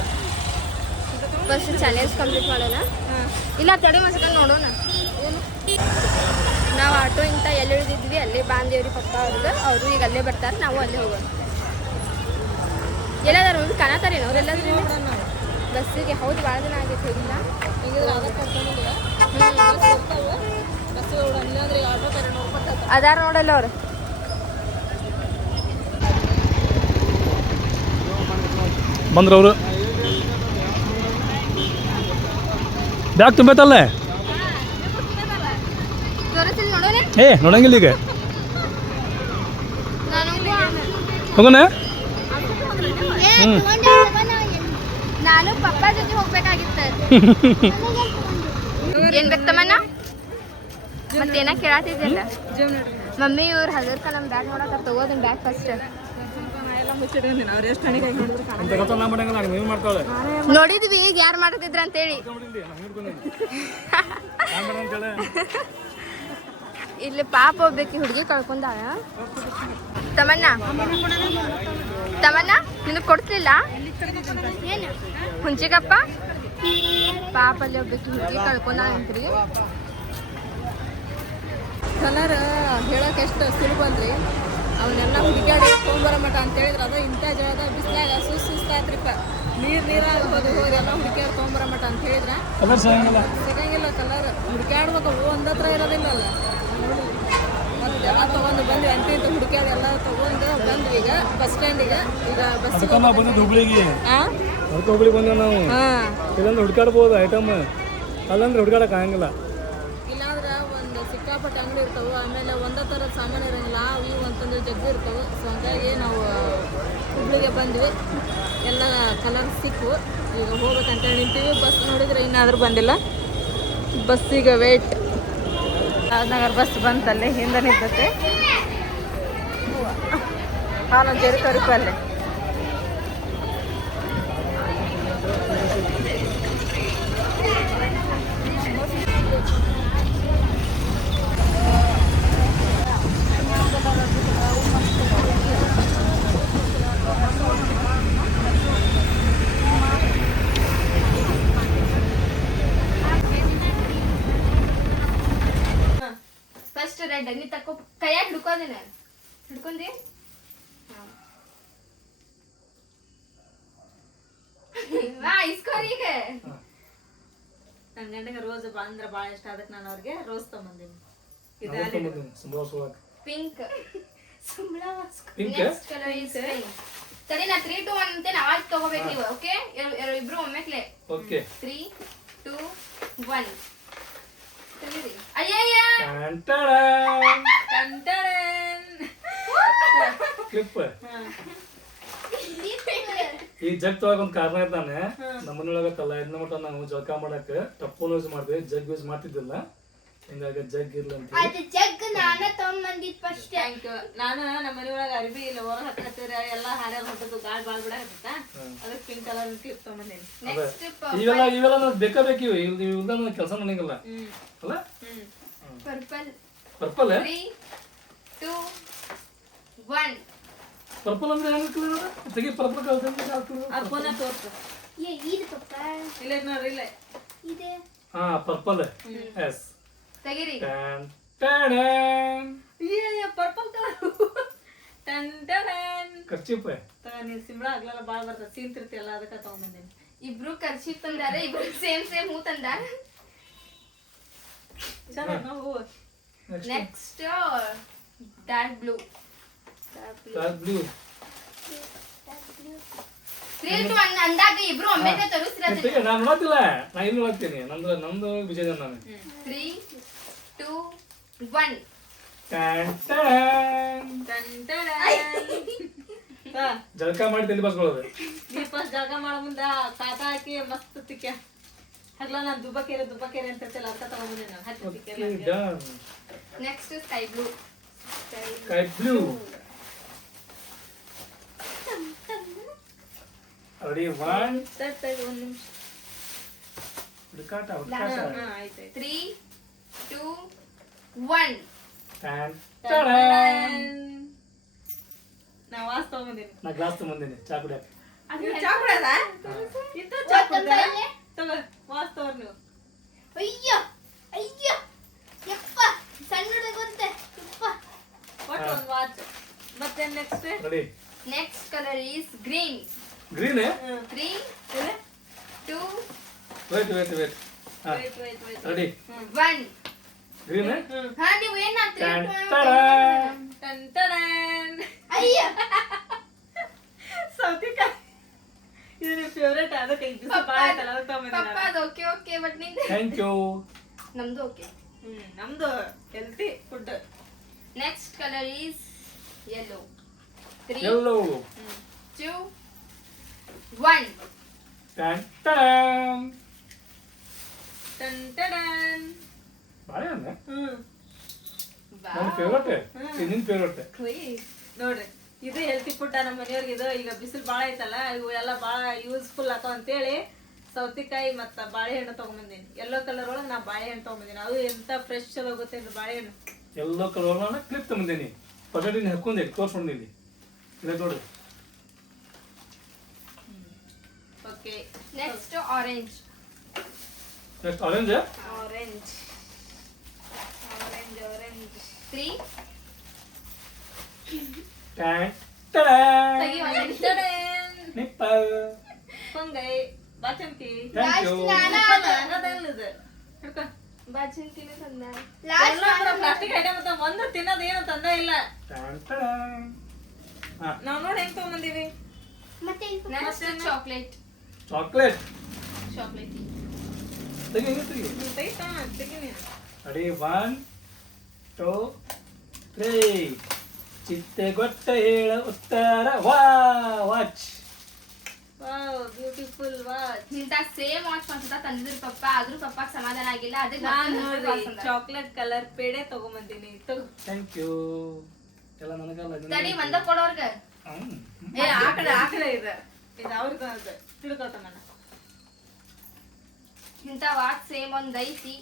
ಫಸ್ಟ್ ಚಾಲೆಂಜ್ ಕಂಪ್ಲೀಟ್ ಮಾಡೋಣ. ಇಲ್ಲ ತೊಡೆ ಮಸ್ಕೊಂಡು ನೋಡೋಣ. ನಾವು ಆಟೋ ಇಂತ ಎಲ್ಲಿ ಇಳಿದಿದ್ವಿ ಅಲ್ಲೇ ಬಾಂದೇವ್ರಿ ಪಪ್ಪ ಅವ್ರಿಗೆ. ಅವರು ಈಗ ಅಲ್ಲೇ ಬರ್ತಾರೆ, ನಾವು ಅಲ್ಲೇ ಹೋಗೋಣ. ಎಲ್ಲದಾರ ಮಮ್ಮಿ ಕಾಣತಾರೇನು ಅವ್ರೆಲ್ಲಾದ್ರೂ ಬಸ್ಸಿಗೆ? ಹೌದು ಭಾಳ ದಿನ ಆಗೈತೆ ಹೋಗಿಲ್ಲ. ಹಿಂಗಿದ್ರೆ ಅದಕ್ಕೆ ಕರ್ಕೊಂಡಿದ್ದೀವಿ. ಬಸ್ ಇಲ್ಲಾಂದ್ರೆ ಆಟೋ 200 ರೂಪಾಯಿ ಅದಾರ ನೋಡಲ್ಲ ಅವ್ರು. ಬಂದ್ರು ಅವರು. ಬ್ಯಾಗ್ ತುಂಬೈತಲ್ಲ ತೋರಿಸಿಲ್ ನೋಡೋಣ ಏ ನೋಡಂಗಿಲ್ಲ ಈಗ ನಾನು ಹೋಗೋಣ ನಾನು ಪಪ್ಪ ಜೊತೆ ಹೋಗ್ಬೇಕಾಗಿತ್ತು ಏನ್ ಬೇಕಮ್ಮಣ್ಣ ಮತ್ತೇನ ಕೇಳತ್ತಿದ್ದಿಲ್ಲ ಮಮ್ಮಿ ಇವ್ರು ಹಜರ್ಕ ನಮ್ಮ ಬ್ಯಾಗ್ ನೋಡಕ ತಗೋದಿನ ಬ್ಯಾಗ್ ಫಸ್ಟ್ ಅವ್ರು ಎಷ್ಟು ಹಣಿಗೆ ನೋಡಿದ್ರೆ ಮಾಡ್ತಾಳೆ ನೋಡಿದ್ವಿ ಈಗ ಯಾರು ಮಾಡ್ತಿದ್ರ ಅಂತೇಳಿ ಇಲ್ಲಿ ಪಾಪ ಹೋಗ್ಬೇಕು ಹುಡುಗಿ ಕಳ್ಕೊಂಡಾಳ ತಮನ್ನ ತಮನ್ನ ನಿನಗೆ ಕೊಡ್ತಿಲ್ಲ ಹುಂಚಿಗಪ್ಪ ಪಾಪ ಅಲ್ಲಿ ಹೋಗ್ಬೇಕು ಹುಡುಗಿ ಕಳ್ಕೊಂಡಾಳ ಅಂತ್ರಿ ಕಲರ್ ಹೇಳೋಕೆ ಎಷ್ಟು ಸುಲಭ ಅಲ್ರಿ ಅವನ್ನೆಲ್ಲ ಹುಡುಗಾಡಿ ತೊಗೊಂಬರೋ ಮಟ ಅಂತ ಹೇಳಿದ್ರೆ ಅದು ಇಂಥ ಜಾಗ ಬಿಸಿಲಾಗ ಸುಸ್ತಾಯ್ತ್ರಿಪ್ಪ ನೀರಾಗ್ಬೋದು ಹೋಗಿ ಎಲ್ಲ ಹುಡುಕ್ಯಾಡಿ ತೊಗೊಂಬರೋ ಮಟ ಅಂತ ಹೇಳಿದ್ರೆ ಸಿಗಂಗಿಲ್ಲ ಕಲರ್ ಹುಡುಕ್ಯಾಡ್ಬೇಕು ಅವು ಒಂದತ್ರ ಇರೋದಿಲ್ಲ ಅಲ್ಲ ಮತ್ತೆ ಎಲ್ಲ ತೊಗೊಂಡು ಬಂದ್ವಿ ಅಂತ ಇಂತ ಹುಡುಕ್ಯಾಡಿ ಎಲ್ಲ ತೊಗೊಂಡು ಬಂದ್ವಿ ಈಗ ಬಸ್ ಸ್ಟ್ಯಾಂಡಿಗೆ ಈಗ ಬಸ್ಸಿಗೆ ಬಂದಿದ್ದು ಹುಬ್ಳಿಗೆ ಹಾಂ ಅದಕ್ಕೆ ಹುಬ್ಳಿಗೆ ಬಂದೇವು ನಾವು ಹಾಂ ಇಲ್ಲಾಂದ್ರೆ ಹುಡ್ಕಾಡ್ಬೋದು ಐಟಮ್ ಅಲ್ಲಂದ್ರೆ ಹುಡ್ಕಾಡಕ್ಕೆ ಆಗಂಗಿಲ್ಲ ಇಲ್ಲಾಂದ್ರೆ ಒಂದು ಸಿಕ್ಕಾಪಟ್ಟೆ ಅಂಗಡಿ ಇರ್ತಾವೆ ಆಮೇಲೆ ಒಂದೇ ಥರದ ಸಾಮಾನು ಇರೋಂಗಿಲ್ಲ ಅವು ಇವು ಅಂತಂದ್ರೆ ಜಗ್ಗು ಇರ್ತಾವೆ ಸೊ ಹಂಗಾಗಿ ನಾವು ಹುಬ್ಳಿಗೆ ಬಂದ್ವಿ ಎಲ್ಲ ಕಲರ್ ಸಿಕ್ಕು ಈಗ ಹೋಗ್ಬೇಕಂತೇಳಿ ನಿಂತೀವಿ ಬಸ್ ನೋಡಿದ್ರೆ ಇನ್ನಾದರೂ ಬಂದಿಲ್ಲ ಬಸ್ಸಿಗೆ ವೇಟ್ ರಾಜನಗರ ಬಸ್ ಬಂತಲ್ಲಿ ಹಿಂದೆ ನಿಂತತೆ ಹಾಲು ಜೆರುಕರಿப்பு ಅಲ್ಲೇ ಫಸ್ಟ್ ರೆಡ್ ನೀ ತಕ್ಕೋ ಕೈಯಾಗ ಹಿಡ್ಕೋದಿನ ಹಿಡ್ಕೊಂಡಿ ಇಸ್ಕೋರಿ ಈಗ ನನ್ನ ಗಂಡಗೆ ರೋಸ್ ಅಂದ್ರೆ ಭಾಳ ಇಷ್ಟ ಅದಕ್ಕೆ ನಾನು ಅವ್ರಿಗೆ ರೋಸ್ ತೊಗೊಂಬಂದೀನಿ pink pink next colour is pink ಸರಿ ನಾ 3 2 1 ಅಂತ ಆವಾಜ್ ತಗೋಬೇಕು ನೀವು ಓಕೆ ಇಬ್ರು ಒಮ್ಮೆಕ್ಲೆ ಓಕೆ 3 2 1 ತೆಗೀರಿ ಅಯ್ಯಯ್ಯ ಕ್ಲಿಪ್ ಈ ಜಗ್ ತಗೋಕ್ ಒಂದ್ ಕಾರಣ ಇರ್ತಾನೆ ನಮ್ಮನೊಳಗತ್ತಲ್ಲ ಇದನ್ನ ಮಟ್ಟ ನಾವು ಜಳಕ ಮಾಡಕ್ ಟಪ್ಪನ್ ಯೂಸ್ ಮಾಡ್ತೀವಿ ಜಗ್ ಯೂಸ್ ಮಾಡ್ತಿದ್ದಿಲ್ಲ ಹಿಂಗಾಗಿ ಜಗ್ ಇರ್ಲಿ ಅಂತ ಅದು ಜಗ್ ನಾನ ತಗೊಂಬಂದಿದ್ ಫಸ್ಟ್ ಥ್ಯಾಂಕ್ ಯು ನಾನು ನಮ್ಮ ಮನೆ ಒಳಗೆ ಅರ್ಬಿ ಇಲ್ಲ ಹೊರ ಹತ್ತಿರ ಎಲ್ಲ ಹಾಡ್ಯಾರ ಹೊಟ್ಟದ್ದು ಗಾಡ್ ಬಾಳ್ ಬಿಡ ಹತ್ತ ಅದಕ್ಕೆ ಪಿಂಕ್ ಕಲರ್ ಕ್ಲಿಪ್ ತೊಗೊಂಬಂದೇನಿ ನೆಕ್ಸ್ಟ್ ಇವೆಲ್ಲ ನಮ್ಗೆ ಬೇಕಾಬೇಕು ಇವ್ದ ಕೆಲಸ ನನಗಿಲ್ಲ ಅಲ್ಲ ಪರ್ಪಲ್ ಪರ್ಪಲ್ 3 2 1 ಪರ್ಪಲ್ ಅಂದ್ರೆ ಹೆಂಗ್ ತೆಗಿ ಪರ್ಪಲ್ ಅರ್ಪೋನ ತೋರ್ಸು ಏ ಇದು ಪಪ್ಪ ಇಲ್ಲ ನೋಡ್ರಿ ಇಲ್ಲ ಇದೆ ಹಾ ಪರ್ಪಲ್ ಎಸ್ ತೆಗೀರಿ ಏ purple colour ton ton kerchief ನೀನು ಸಿಂಬಳ ಆಗ್ಲೆಲ್ಲ ಭಾಳ ಬರ್ತದೆ ಸೀನ್ತಿರ್ತಿಯಲ್ಲ ಅದಕ್ಕೆ ತೊಗೊಂಬಂದೇನಿ ಇಬ್ರು ಕರ್ಚಿ ತಂದಾರೆ ಇಬ್ರು ಸೇಮ್ ಹೂ ತಂದಾರ ಚೆನ್ನಾಗಿ ನಾವು next dark blue dark blue 3 2 1 ಅಂದಾಗ ಇಬ್ರು ಒಮ್ಮೆಗೆ ತೋರಿಸ್ತಿರೋದು ನಾನು ನೋಡ್ತಿಲ್ಲ ನಾ ಇಲ್ಲಿ ನೋಡ್ತೀನಿ ನಮ್ದು ವಿಜಯ ನಾನು 3 2 1 ಜಳಕ ಮಾಡಿ ತಲೆ ಬಸ್ಕೊಳ್ಳೋದು ನೀ ಫಸ್ಟ್ ಜಾಗ ಮಾಡೋ ಮುಂದ ಕಾಟ ಹಾಕಿ ಮಸ್ತ್ ತಿಕ್ಕ ಹಗ್ಲ ನಾನು ದುಬ್ಬಕೆರೆ ಅಂತ ಹೇಳ್ತಿಲ್ಲ ಅದಕ್ಕೆ ತಗೊಂಡ್ಬಂದೆ ನಾನು ಹತ್ತಿ ತಿಕ್ಕೆ next sky blue sky blue ready 1 ಒಂದು ನಿಮಿಷ ಹುಡುಕಾಟ ಆಯ್ತು 3 2 1 ನಾ ವಾಸ್ ತಗೊಂಬಂದೇನಿ ನಾ ಗ್ಲಾಸ್ ತಗೊಂಬಂದೇನಿ ಚಾ ಕುಡಿಯಕ್ಕೆ ಚಾ ಕುಡದ ಇಂತ ಚಾ ಕುಡ್ದ ತಗೋ ವಾಸ್ ತಗೋರ್ ನೀವು ಅಯ್ಯೋ ಅಯ್ಯೋ ಯಪ್ಪ ಸಣ್ಣ ಹುಡುಗ ಬರುತ್ತೆ ಯಪ್ಪ ಒಟ್ಟು ಒಂದು ವಾಚ್ ಮತ್ತೆ next ready next colour is green green 3 2 wait wait ready 1 green ಹಾ ನೀವು ಏನ್ ಟನ್ ಟನ್ ಅಯ್ಯೋ ಸೌತಿಕಾಯಿ ಇದು ನಿಮ್ಮ ಫೇವ್ರೇಟ್ ಅದಕ್ಕೆ ಇದು ಭಾಳ ಆಯ್ತಲ್ಲ ಅದಕ್ಕೆ ತಗೊಂಬಂದಿನಿ ಪಪ್ಪ ಅದು ಓಕೆ ಓಕೆ ಬಟ್ ನಿಂದು ಥ್ಯಾಂಕ್ ಯು. ನಮ್ದು ಓಕೆ. ನಮ್ದು healthy food. Next colour is yellow. 3 ಎಲ್ಲೋ 2 1. ಟನ್ ಟನ್ ಟನ್ ಟಡನ್. ಬಾಳೆಹಣ್ಣು ಹ್ಮ್ ನನ್ನ ಫೇವ್ರೇಟ್. ನಿನ್ನ ಫೇವ್ರೇಟ್. ನೋಡ್ರಿ ಇದು ಹೆಲ್ತಿ ಫುಡ್ ನಮ್ಮ ಮನೆಯವ್ರಿಗೆ. ಇದು ಈಗ ಬಿಸಿಲು ಭಾಳ ಐತಲ್ಲ ಇವು ಎಲ್ಲ ಭಾಳ ಯೂಸ್ಫುಲ್ ಆಕವ ಅಂತೇಳಿ ಸೌತೆಕಾಯಿ ಮತ್ತು ಬಾಳೆಹಣ್ಣು ತೊಗೊಂಬಂದೀನಿ. ಯೆಲ್ಲೋ ಕಲರ್ ಒಳಗೆ ನಾ ಬಾಳೆಹಣ್ಣು ತೊಗೊಂಬಂದೀನಿ. ಅದು ಎಂತ ಫ್ರೆಶ್ ಚಲೋ ಗೊತ್ತೇನು ಬಾಳೆಹಣ್ಣು. ಎಲ್ಲೋ ಕಲರ್ ಕ್ಲಿಪ್ ತಗೊಂಡಿನಿ. ಪಟಾಟಿನ ಹಾಕೊಂಡೆ ತೋರ್ಸ್ಕೊಂಡಿನಿ. ಇಲ್ಲ ನೋಡ್ರಿ. Okay next orange. Next orange. Orange orange orange. 3 ಟನ್ ಟನ್ ತೆಗಿ ಆರೆಂಜ್. ನಿಪ್ಪಲ್. ಪೊಂಗೈ ಬಾಚಂಕಿ. Thank you. ಅದೆಲ್ಲದು ಹಿಡ್ಕೊ. ಬಾಚಿಂತಿನ ತಂದ. ಎಲ್ಲ ಪ್ಲಾಸ್ಟಿಕ್ ಐಟಮ್ ಅಂತ ಒಂದು ತಿನ್ನೋದು ಏನು ತಂದ ಇಲ್ಲ. Ton ton. ನಾವು ನೋಡಿ ಹೆಂಗ್ ತೊಗೊಂಬಂದೀವಿ. ಮತ್ತೆ ನೆಕ್ಸ್ಟ್ ಚಾಕ್ಲೇಟ್. ಚಾಕ್ಲೇಟ್. ಚಾಕ್ಲೇಟ್ ತೆಗಿ ತೆಗಿ. ತೆಗಿತಾ ತೆಗಿ ನೀನು. ರೆಡಿ 1 2 3. ಚಿಟ್ಟೆಗೊಟ್ಟ ಹೇಳ ಉತ್ತರ ವಾಚ್. Wow beautiful watch. ಇಂತ ಸೇಮ್ ವಾಚ್ ಅಂತ ತಂದಿದ್ರು ಪಪ್ಪ. ಆದ್ರೂ ಪಪ್ಪಾಗ ಸಮಾಧಾನ ಆಗಿಲ್ಲ. ಅದಕ್ಕೆ ನಾನು ನೋಡಿ ಚಾಕ್ಲೇಟ್ ಕಲರ್ ಪೇಡೆ ತಗೊಂಬಂದೀನಿ. Thank you. ಎಲ್ಲ ನನಗಲ್ಲ. ತಡಿ ಒಂದ ಕೊಡೋರ್ಗ. ಏ ಆಕಡೆ ಇದು ಅವ್ರಿಗೆ ತಿಳ್ಕೊತಮ್ಮ. ಇಂತ ವಾಚ್ ಸೇಮ್ ಒಂದ್ ಐತಿ.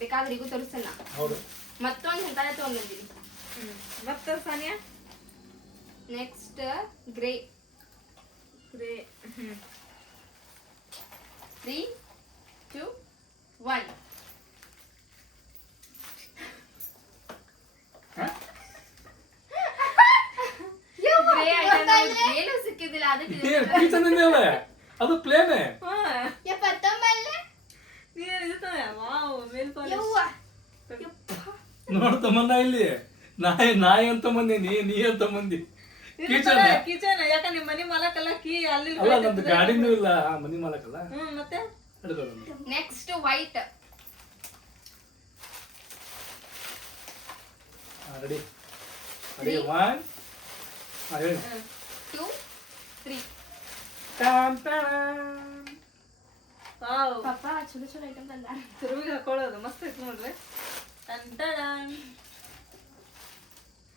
ಬೇಕಾದ್ರೆ ಈಗೂ ತೋರಿಸಲ್ಲ. ಹೌದು. ಮತ್ತೊಂದು ಇಂತಾನೆ ತಗೊಂಡ್ಬಂದಿನಿ. ಮತ್ತೆ ಸಾನಿಯಾ ನೆಕ್ಸ್ಟ್ ಗ್ರೇ. 3 2 1. ಗ್ರೇ ಏನು ಸಿಕ್ಕಿದಿಲ್ಲ ಅದಕ್ಕೆ ಅದು ಪ್ಲೇನೆ. ನೀನು ಇದು ವಾವ್ ಮೇಲ್ ನೋಡ್ತಮ್ಮಂದ ಇಲ್ಲಿ ನಾಯಿ ಅಂತ ಮಂದಿ ನೀ ಅಂತ ಮಂದಿ. ಕಿಚನ್ ಯಾಕ ನಿಮ್ ಮನಿ ಮಾಲಕಲ್ಲ ಕೀ ಅಲ್ಲಿ ಅಲ್ಲ ನಮ್ದು ಗಾಡಿನೂ ಇಲ್ಲ. ಮನಿ ಮಾಲಕಲ್ಲ. ಮತ್ತೆ ನೆಕ್ಸ್ಟ್ ವೈಟ್. ರೆಡಿ ರೆಡಿ 1 ಹೇಳಿ. 2 3. ಟನ್ ಟನ್. ವಾವ್ ಪಪ್ಪ ಚಲೋ ಚಲೋ ಐಟಮ್ ತಂದ. ತುರುವಿಗೆ ಹಾಕೊಳ್ಳೋದು ಮಸ್ತ್ ಐತಿ ನೋಡ್ರಿ. ಟನ್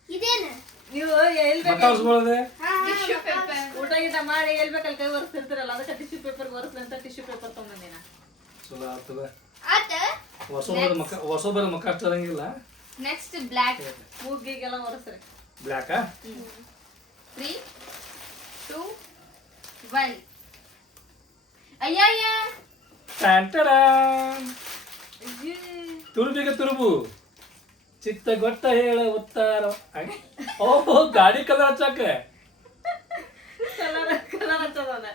ಇದೇನು ನೀವು ಎಲ್ ಬೇಕು ಮತ್ತಾವ್ಸ್ಕೊಳ್ಳೋದೆ. Tissue paper. ಊಟ ಗೀಟ ಮಾಡಿ ಎಲ್ ಬೇಕಲ್ಲಿ ಕೈ ಒರೆಸ್ತಿರ್ತೀರಲ್ಲ ಅದಕ್ಕೆ ಟಿಶ್ಯೂ ಪೇಪರ್ ಒರೆಸ್ಲಂತ ಟಿಶ್ಯೂ ಪೇಪರ್ ತೊಗೊಂಬಂದಿನ. ಚಲೋ ಆಗ್ತದೆ. ಆತ ಹೊಸೊಬ್ಬರ ಮಕ್ಕ ಅಷ್ಟು ಇರಂಗಿಲ್ಲ. Next black. ಮೂಗಿಗೆಲ್ಲ ಒರೆಸ್ರಿ. ಬ್ಲ್ಯಾಕಾ. 3 2 1. ಅಯ್ಯಯ್ಯ ಟನ್ ಟನ್. ತುರುಬಿಗೆ ತುರುಬು. ಚಿತ್ತಗೊಟ್ಟ ಹೇಳ ಉತ್ತರ. ಓಹೋ ಗಾಡಿ ಕಲರ್ ಹಚ್ಚಾಕ. ಕಲರ್ ಹಚ್ಚೋದಲ್ಲ.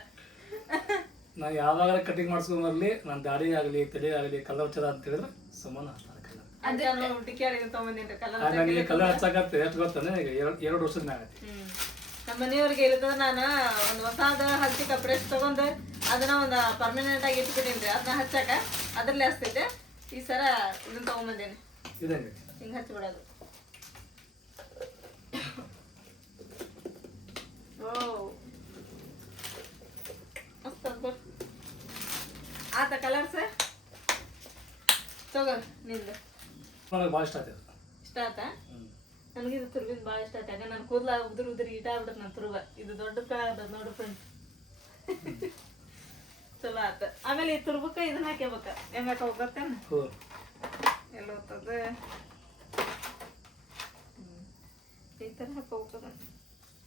ನಾ ಯಾವಾಗ ಕಟಿಂಗ್ ಮಾಡಿಸ್ಕೊಂಬರ್ಲಿ ನನ್ನ ದಾಡಿ ಆಗಲಿ ತಲೆ ಆಗಲಿ ಕಲರ್ ಹಚ್ಚದ ಅಂತ ಹೇಳಿದ್ರೆ ಸಮಾನ ಹಚ್ತಾರೆ ಕಲರ್. ಅದನ್ನು ಟಿಕ್ಯಾರಿಗೆ ತೊಗೊಂಬಂದಿನಿ ಕಲರ್. ನನಗೆ ಕಲರ್ ಹಚ್ಚಾಕತ್ತೆ ಎಷ್ಟು ಗೊತ್ತಾನೆ ಈಗ 2 ವರ್ಷದ ಮ್ಯಾಗ ಐತಿ. ನಮ್ಮ ಮನೆಯವ್ರಿಗೆ ಇರ್ತದ ನಾನು ಒಂದು ಹೊಸಾದ ಹಚ್ಚಿಕ ಬ್ರಷ್ ತಗೊಂಡು ಅದನ್ನ ಒಂದು ಪರ್ಮನೆಂಟ್ ಆಗಿ ಇಟ್ಬಿಟ್ಟಿನ್ರಿ. ಅದನ್ನ ಹಚ್ಚಾಕ ಅದ್ರಲ್ಲೇ ಹಚ್ತೈತೆ. ಈ ಸರ ಇದನ್ನ ತಗೊಂಬಂದೇನಿ. ಇದಂಗೆ ಹಿಂಗೆ ಹಚ್ಬಿಡೋದು. ಓ ಮಸ್ತ್ ಅನ್ಕೊಟ್ ಆತ ಕಲರ್ಸ್ ತಗೋ ನಿಂದು. ನನಗೆ ಭಾಳ ಇಷ್ಟ ಆಯ್ತು. ಇಷ್ಟ ಆತಾ? ನನಗಿದು ತುರ್ಬಿದ್ ಭಾಳ ಇಷ್ಟ ಆಯ್ತು. ಯಾಕಂದ್ರೆ ನನ್ನ ಕೂದಲ ಉದುರು ಈಟಾಗ್ಬಿಡುತ್ತೆ ನನ್ನ ತುರ್ಬ. ಇದು ದೊಡ್ಡ ಕಾಳದ ನೋಡು ಫ್ರೆಂಡ್. ಚಲೋ ಆತ. ಆಮೇಲೆ ಈ ತುರ್ಬಕ್ಕ ಇದನ್ನ ಹಾಕ್ಯಬೇಕ. ಹೆಂಗ್ ಹಾಕ ಹೋಗತ್ತೇನ ಎಲ್ಲ ಹೋಗ್ತದ. ಈ ಥರ ಹಾಕ ಹೋಗ್ತದ.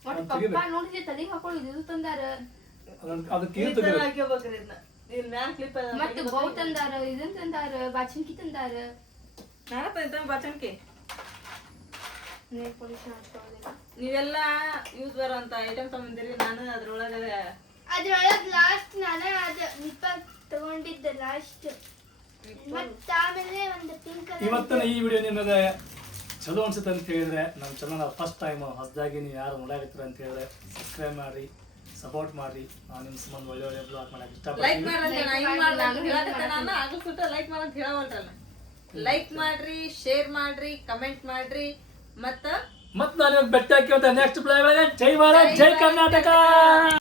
ಒಟ್ಟು ಪಪ್ಪ ನೋಡಿದ್ರೆ ತಲೆಗೆ ಹಾಕೊಳ್ಳಿ ಇದು ತಂದಾರ. ಅದಕ್ಕೆ ಈ ಥರ ಹಾಕ್ಯಬೇಕ್ರಿ ಇದನ್ನ. ಇಲ್ಲಿ ಮ್ಯಾಲ್ ಕ್ಲಿಪ್ ಮತ್ತೆ ಬೌ ತಂದಾರ, ಇದನ್ ತಂದಾರ, ಬಾಚಿಂಕಿ ತಂದಾರ. ನಾನ ತಂದ ಬಾಚಣಿಕೆ. Nail polish ಹಾಕ್ಕೊಳ್ಳೋದಿಲ್ಲ. ನೀವೆಲ್ಲ ಯೂಸ್ ಬರೋಂಥ ಐಟಮ್ ತಗೊಂಡಿರಿ. ನಾನು ಅದ್ರೊಳಗೆ ಲಾಸ್ಟ್ ನಾನು ಅದು ನಿಪ್ಪಲ್ ತಗೊಂಡಿದ್ದೆ ಲಾಸ್ಟ್. ಮತ್ತೆ ಆಮೇಲೆ ಒಂದು ಪಿಂಕ್ ಕಲರ್. ಇವತ್ತಿನ ಈ ವಿಡಿಯೋ ನಿಮಗೆ ಚಲೋ ಅನ್ಸುತ್ತೆ ಅಂತ ಹೇಳಿದ್ರೆ ನಮ್ಮ ಚಾನಲ್ ಫಸ್ಟ್ ಟೈಮ್ ಹೊಸದಾಗಿ ನೀವು ಯಾರು ನೋಡಾಕತ್ತೀರ ಅಂತ ಹೇಳಿದ್ರೆ ಸಬ್ಸ್ಕ್ರೈಬ್ ಮಾಡಿರಿ, ಸಪೋರ್ಟ್ ಮಾಡಿರಿ. ನಾನು ನಿಮ್ಮ ಸಂಬಂಧ ಒಳ್ಳೆ ಒಳ್ಳೆ ಬ್ಲಾಗ್ ಮಾಡಕ್ಕೆ ಲೈಕ್ ಇಷ್ಟಪಡ್ತೀನಿ. ಲೈಕ್ ಮಾಡಂತ ಹೇಳವಲ್ರಲ್ಲ. ಲೈಕ್ ಮಾಡ್ರಿ, ಶೇರ್ ಮಾಡ್ರಿ, ಕಮೆಂಟ್ ಮಾಡ್ರಿ. ಮತ್ತೆ ನಾನು ಬೆಟ್ಟ ಹಾಕಿ ನೆಕ್ಸ್ಟ್ ಬ್ಲಾಗ್ ಜೈ ಭಾರತ್ ಜೈ ಕರ್ನಾಟಕ.